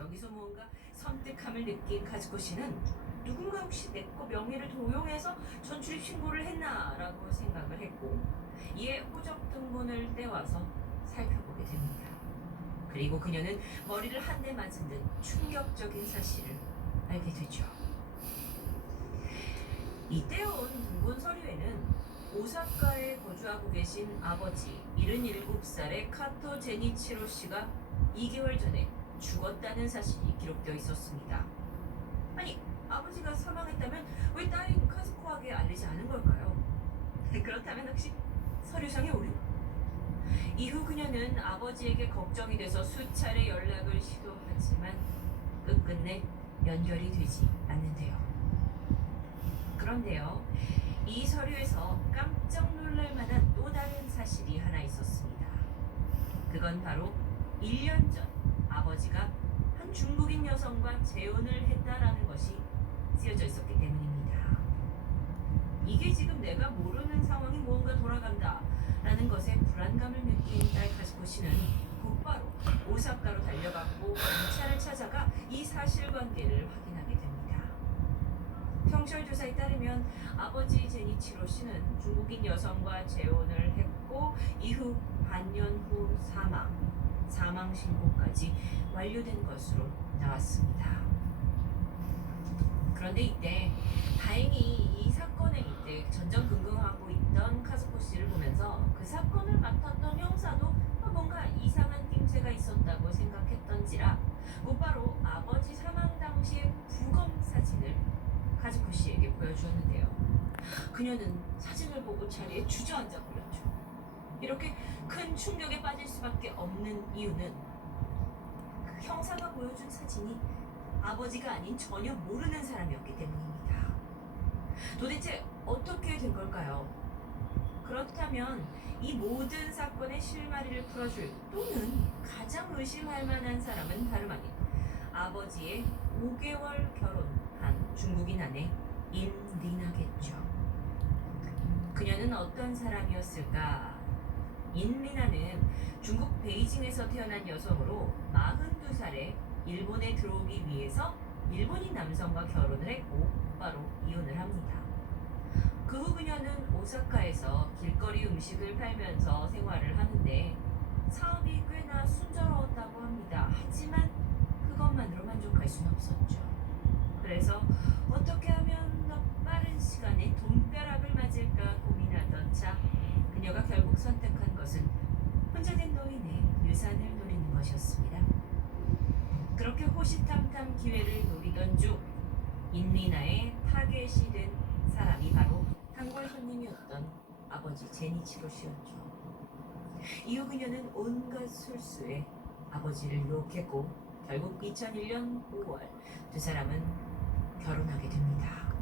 여기서 무언가 섬뜩함을 느낀 카즈코 씨는 누군가 혹시 내 거 명의를 도용해서 전출입 신고를 했나라고 생각을 했고, 이에 호적 등본을 떼와서 살펴보게 됩니다. 그리고 그녀는 머리를 한 대 맞은 듯 충격적인 사실을 알게 되죠. 이때 온 등본 서류에는 오사카에 거주하고 계신 아버지 77살의 카토 제니치로 씨가 2개월 전에 죽었다는 사실이 기록되어 있었습니다. 아니, 아버지가 사망했다면 왜 딸인 카즈코에게 알리지 않은 걸까요? 그렇다면 혹시 서류상의 오류? 이후 그녀는 아버지에게 걱정이 돼서 수차례 연락을 시도하지만 끝끝내 연결이 되지 않는데요. 그런데요, 이 서류에서 깜짝 놀랄 만한 또 다른 사실이 하나 있었습니다. 그건 바로 1년 전 아버지가 한 중국인 여성과 재혼을 했다라는 것이 쓰여져 있었기 때문입니다. 이게 지금 내가 모르는 상황이 무언가 돌아간다라는 것에 불안감을 느낀 딸 카즈코 씨는 곧바로 오사카로 달려갔고 경찰을 찾아가 이 사실관계를 확인하게 됩니다. 경찰 조사에 따르면 아버지 제니치로 씨는 중국인 여성과 재혼을 했고 이후 반년 후 사망 신고까지 완료된 것으로 나왔습니다. 그런데 이때 다행히 이 사건에 이때 전전긍긍하고 있던 카즈코 씨를 보면서 그 사건을 맡았던 형사도 뭔가 이상한 낌새가 있었다고 생각했던지라 곧바로 아버지 사망 당시의 부검 사진을 카즈코 씨에게 보여주었는데요. 그녀는 사진을 보고 자리에 주저앉아 버렸죠. 이렇게 큰 충격에 빠질 수밖에 없는 이유는 그 형사가 보여준 사진이 아버지가 아닌 전혀 모르는 사람이었기 때문입니다. 도대체 어떻게 된 걸까요? 그렇다면 이 모든 사건의 실마리를 풀어줄 또는 가장 의심할 만한 사람은 다름 아닌 아버지의 5개월 결혼한 중국인 아내 인리나겠죠. 그녀는 어떤 사람이었을까? 인리나는 중국 베이징에서 태어난 여성으로 42살에 일본에 들어오기 위해서 일본인 남성과 결혼을 했고 바로 이혼을 합니다. 그 후 그녀는 오사카에서 길거리 음식을 팔면서 생활을 하는데 사업이 꽤나 순조로웠다고 합니다. 하지만 그것만으로 만족할 수는 없었죠. 그래서 어떻게 하면 더 빠른 시간에 돈벼락을 맞을까 고민하던 차 그녀가 결국 선택한 것은 혼자 된 노인의 유산을 노리는 것이었습니다. 그렇게 호시탐탐 기회를 노리던 중 인리나의 타겟이 된 사람이 바로 단골 손님이었던 아버지 제니치로 씨였죠. 이후 그녀는 온갖 술수에 아버지를 유혹했고 결국 2001년 5월 두 사람은 결혼하게 됩니다.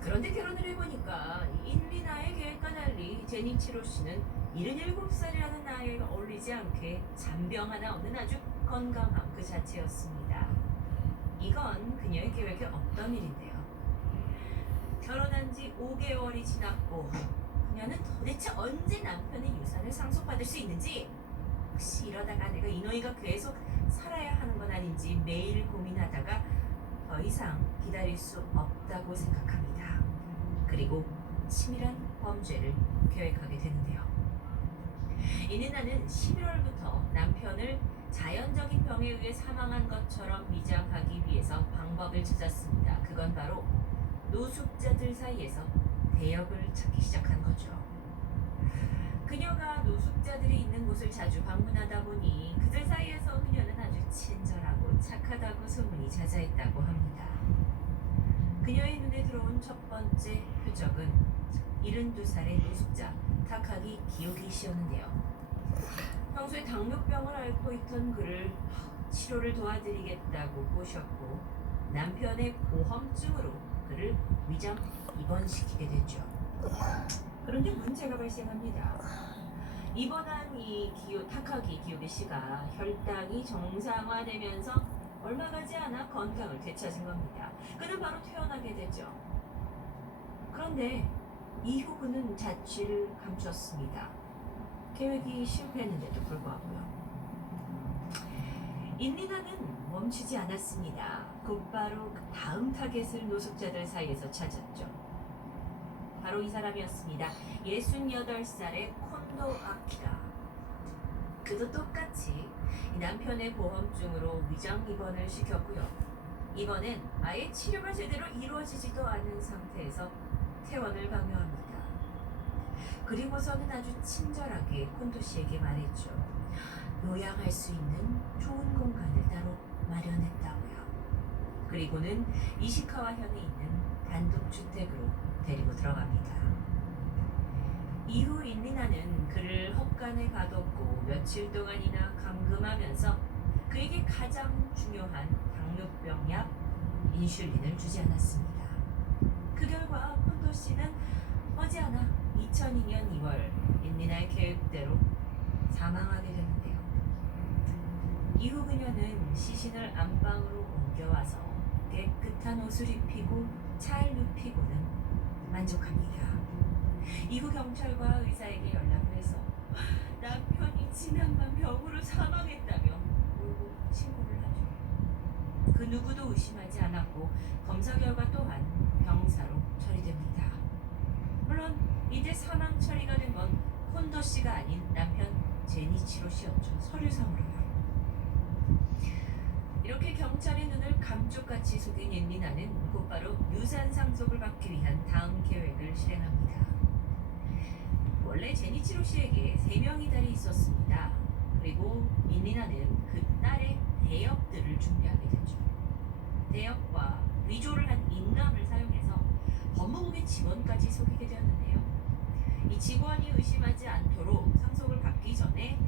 그런데 결혼을 해보니까 인리나의 계획과 달리 제니치로 씨는 77살이라는 나이에 어울리지 않게 잔병 하나 없는 아주 건강한 그 자체였습니다. 이건 그녀의 계획에 없던 일인데요. 결혼한 지 5개월이 지났고 그녀는 도대체 언제 남편의 유산을 상속받을 수 있는지, 혹시 이러다가 내가 이 노이가 계속 살아야 하는 건 아닌지 매일 고민하다가 더 이상 기다릴 수 없다고 생각합니다. 그리고 치밀한 범죄를 계획하게 되는데요. 인리나는 11월부터 남편을 자연적인 병에 의해 사망한 것처럼 위장하기 위해서 방법을 찾았습니다. 그건 바로 노숙자들 사이에서 대역을 찾기 시작한 거죠. 그녀가 노숙자들이 있는 곳을 자주 방문하다 보니 그들 사이에서 그녀는 아주 친절하고 착하다고 소문이 자자했다고 합니다. 그녀의 눈에 들어온 첫 번째 표적은 72살의 노숙자 타카기 기요기 씨였는데요. 평소에 당뇨병을 앓고 있던 그를 치료를 도와드리겠다고 꼬셨고 남편의 보험증으로 그를 위장 입원시키게 됐죠. 그런데 문제가 발생합니다. 입원한 이 타카기 기요기 씨가 혈당이 정상화되면서 얼마 가지 않아 건강을 되찾은 겁니다. 그는 바로 퇴원하게 되죠. 그런데 이후 그는 자취를 감췄습니다. 계획이 실패했는데도 불구하고요. 인리나는 멈추지 않았습니다. 곧바로 그 다음 타겟을 노숙자들 사이에서 찾았죠. 바로 이 사람이었습니다. 68살의 콘도 아키라. 그도 똑같이 남편의 보험증으로 위장 입원을 시켰고요. 이번엔 아예 치료가 제대로 이루어지지도 않은 상태에서 퇴원을 강요합니다. 그리고서는 아주 친절하게 콘도 씨에게 말했죠. 요양할 수 있는 좋은 공간을 따로 마련했다고요. 그리고는 이시카와현에 있는 단독주택으로 데리고 들어갑니다. 이후 인리나는 그를 헛간에 가뒀고 며칠 동안이나 감금하면서 그에게 가장 중요한 당뇨병 약 인슐린을 주지 않았습니다. 그 결과 콘도 씨는 머지않아 2002년 2월 인리나의 계획대로 사망하게 되는데요. 이후 그녀는 시신을 안방으로 옮겨와서 깨끗한 옷을 입히고 잘 눕히고는 만족합니다. 이후 경찰과 의사에게 연락을 해서 남편이 지난밤 병으로 사망했다며 울고 신고를 하죠. 그 누구도 의심하지 않았고 검사 결과 또한 병사로 처리됩니다. 물론 이때 사망 처리가 된 건 콘도 씨가 아닌 남편 제니치로 씨였죠. 서류상으로요. 이렇게 경찰의 눈을 감쪽같이 속인 인리나는 곧바로 유산 상속을 받기 위한 다음 계획을 실행합니다. 원래 제니치로 씨에게 3명의 딸이 있었습니다. 그리고 인리나는 그 딸의 대역들을 준비하게 되죠. 대역과 위조를 한 인감을 사용해서 법무국의 직원까지 속이게 되었는데요. 이 직원이 의심하지 않도록 상속을 받기 전에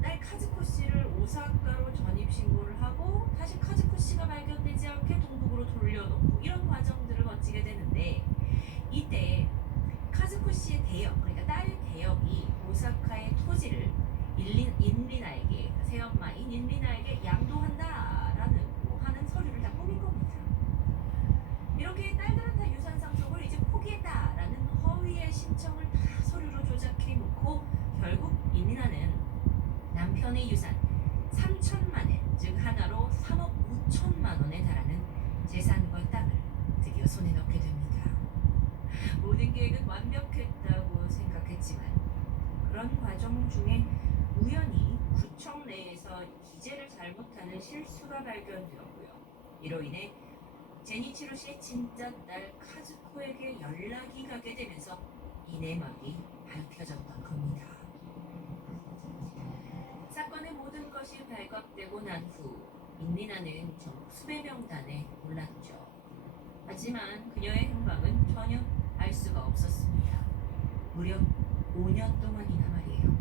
딸 카즈코 씨를 오사카로 전입신고를 하고 다시 카즈코 씨가 발견되지 않게 동북으로 돌려놓고 이런 과정들을 거치게 되는데 이때 카즈코 씨의 대역, 그러니까 딸의 대역이 오사카의 토지를 인리나에게, 새엄마인 인리나에게 양도한다라는 하는 서류를 다 꾸민 겁니다. 이렇게 딸들한테 유산 상속을 이제 포기했다라는 허위의 신청을 다 서류로 조작해 놓고 결국 인리나는 남편의 유산 3천만 엔, 즉 하나로 3억 5천만 원에 달하는 재산과 땅을 드디어 손에 넣게 됩니다. 모든 계획은 완벽했다고 생각했지만 그런 과정 중에 우연히 구청 내에서 기재를 잘못하는 실수가 발견되었고요. 이로 인해 제니치로 씨의 진짜 딸 카즈코에게 연락이 가게 되면서 이 내막이 밝혀졌던 겁니다. 사건의 모든 것이 발각되고 난 후 인리나는 전국 수배 명단에 올랐죠. 하지만 그녀의 행방은 전혀 알 수가 없었습니다. 무려 5년 동안이나 말이에요.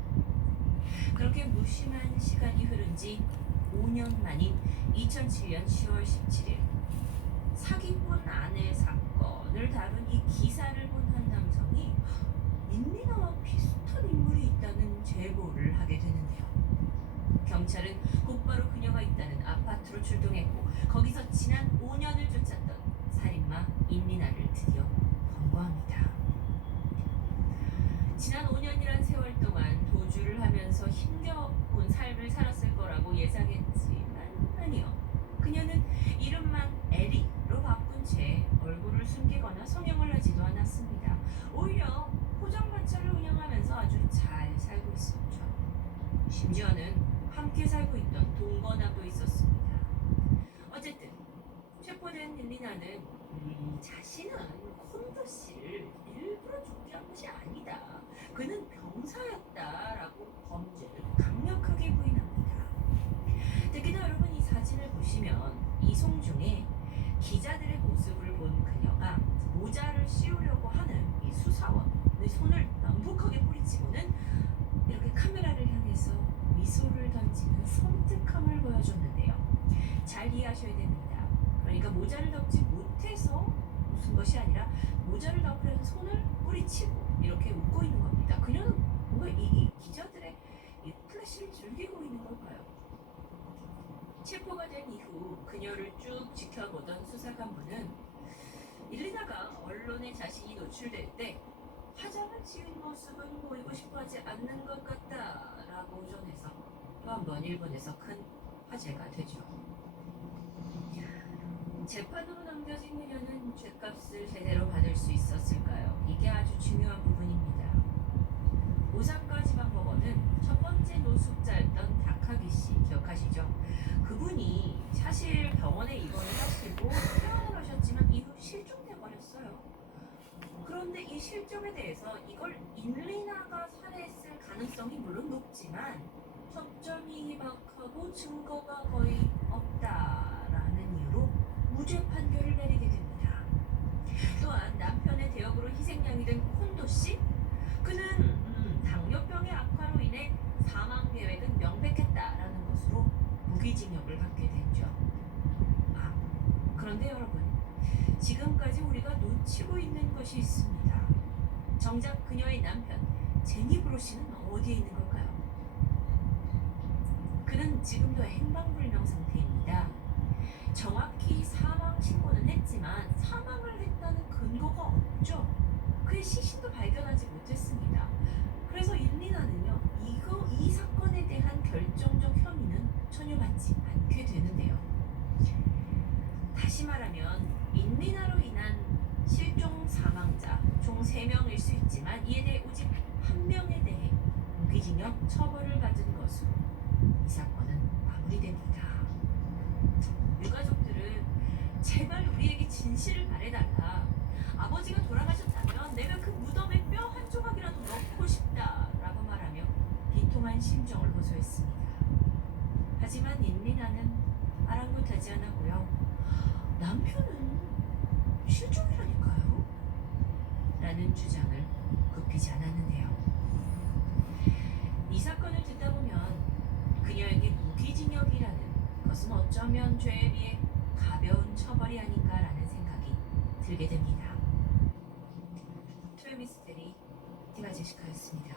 그렇게 무심한 시간이 흐른 지 5년 만인 2007년 10월 17일 사기꾼 아내 사건을 다룬 이 기사를 본 한 남성이 인리나와 비슷한 인물이 있다는 제보를 하게 되는데요. 경찰은 곧바로 그녀가 있다는 아파트로 출동했고 거기서 지난 5년을 쫓았던 살인마 인리나를 드디어 검거합니다. 지난 5년이란 세월 동안 도주를 하면서 힘겨운 삶을 살았을 거라고 예상했지만 아니요. 그녀는 이름만 에리로 바꾼 채 얼굴을 숨기거나 성형을 하지도 않았습니다. 오히려 포장마차를 운영하면서 아주 잘 살고 있었죠. 심지어는 함께 살고 있던 동거남도 있었습니다. 어쨌든 체포된 인리나는 자신은 콘도 씨를 일부러 죽게 한 것이 아니다. 그는 병사였다라고 범죄를 강력하게 부인합니다. 특히나 여러분 이 사진을 보시면 이송 중에 기자들의 모습을 본 그녀가 모자를 씌우려고 하는 이 수사원의 손을 난폭하게 뿌리치고는 이렇게 카메라를 향해서 미소를 던지는 섬뜩함을 보여줬는데요. 잘 이해하셔야 됩니다. 그러니까 모자를 덮지 못해서 웃은 것이 아니라 모자를 덮으려는 손을 뿌리치고 이렇게 웃고 있는 겁니다. 그녀는 뭔가 이 기자들의 이 플래시를 즐기고 있는 걸까요? 체포가 된 이후 그녀를 쭉 지켜보던 수사관분은 일리나가 언론에 자신이 노출될 때 화장을 지은 모습은 보이고 싶어하지 않는 것 같다라고 전해서 또 한 번 일본에서 큰 화제가 되죠. 재판으로 넘겨진 그녀는 죗값을 제대로 받을 수 있었을까요? 이게 아주 중요한 부분입니다. 오사카 지방법원은 첫 번째 노숙자였던 다카기 씨 기억하시죠? 그분이 사실 병원에 입원을 하시고 퇴원을 하셨지만 이후 실종돼 버렸어요. 그런데 이 실종에 대해서 이걸 인리나가 살해했을 가능성이 물론 높지만 접점이 희박하고 증거가 거의 없다라는 이유로 무죄 판결을 내리게 됩니다. 또한 남편의 대역으로 희생양이 된 콘도 씨, 그는 당뇨병의 악화로 인해 사망 계획은 명백했다라는 것으로 무기징역을 받게 됐죠. 아, 그런데 여러분, 지금까지 우리가 놓치고 있는 것이 있습니다. 정작 그녀의 남편 제니 브로 씨는 어디에 있는 걸까요? 그는 지금도 행방불명 상태입니다. 정확히 사망 신고는 했지만 사망을 했다는 근거가 없죠. 그의 시신도 발견하지 못했습니다. 그래서 인리나는요, 이 사건에 대한 결정적 혐의는 전혀 받지 않게 되는데요. 다시 말하면 인리나로 인한 실종 사망자 총 3명일 수 있지만 이에 대해 오직 1명에 대해 무기징역 처벌을 받은 것으로 이 사건은 마무리됩니다. 유가족들은 제발 우리에게 진실을 말해달라. 아버지가 돌아가셨다면 내가 그 무덤에 뼈 한 조각이라도 넣고 싶다라고 말하며 비통한 심정을 호소했습니다. 하지만 인리나는 아랑곳하지 않았고요. 남편은 실종이라니까요? 라는 주장을 굽히지 않았는데요. 이 사건을 듣다 보면 그녀에게 무기징역이라는 것은 어쩌면 죄에 비해 가벼운 처벌이 아닌가라는 생각이 들게 됩니다. 토요미스테리 디바제시카였습니다.